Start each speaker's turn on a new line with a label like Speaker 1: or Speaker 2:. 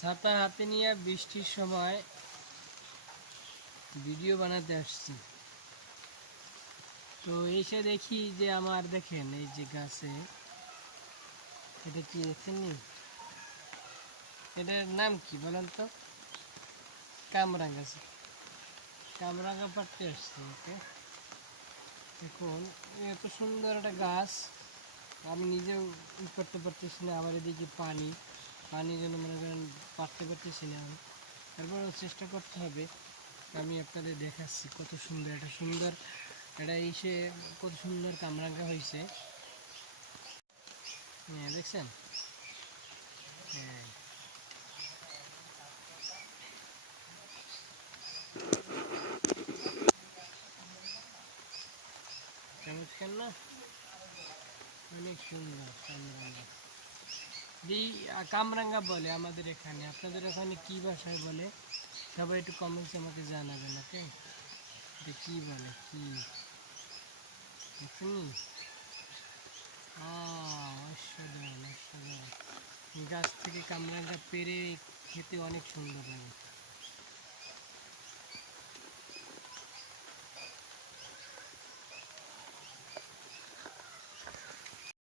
Speaker 1: ছাতা হাতে নিয়ে বৃষ্টির সময় ভিডিও বানাতে আসছি। তো এসে দেখি যে আমার দেখেন, এই যে গাছে, এটা কি দেখছেন এটার নাম কি বলেন তো? কামরাঙ্গা গাছ কামরাঙ্গা পাড়তে আসছে, ওকে? এখন এত সুন্দর একটা গাছ, আমি নিজেও করতে পারতেছি না, আমার এদিকে পানি। পানি যেন মনে করেন পারতে পারতেছি না আমি। তারপরেও চেষ্টা করতে হবে আমি আপনাদের দেখাচ্ছি কত সুন্দর, একটা সুন্দর এটা এসে কত সুন্দর কামরাঙ্গা হয়েছে। হ্যাঁ দেখছেন? হ্যাঁ। চমৎকার না? অনেক সুন্দর কামরাঙ্গা। দি কামরাঙ্গা বলে আমাদের এখানে। আপনাদের ওখানে কি ভাষায় বলে? সবাই একটু কমেন্টস আমাকে জানাবেন, ওকে? এটা কি বলে, কি? গাছ থেকে কামরাঙ্গা পেরে খেতে অনেক সুন্দর লাগে।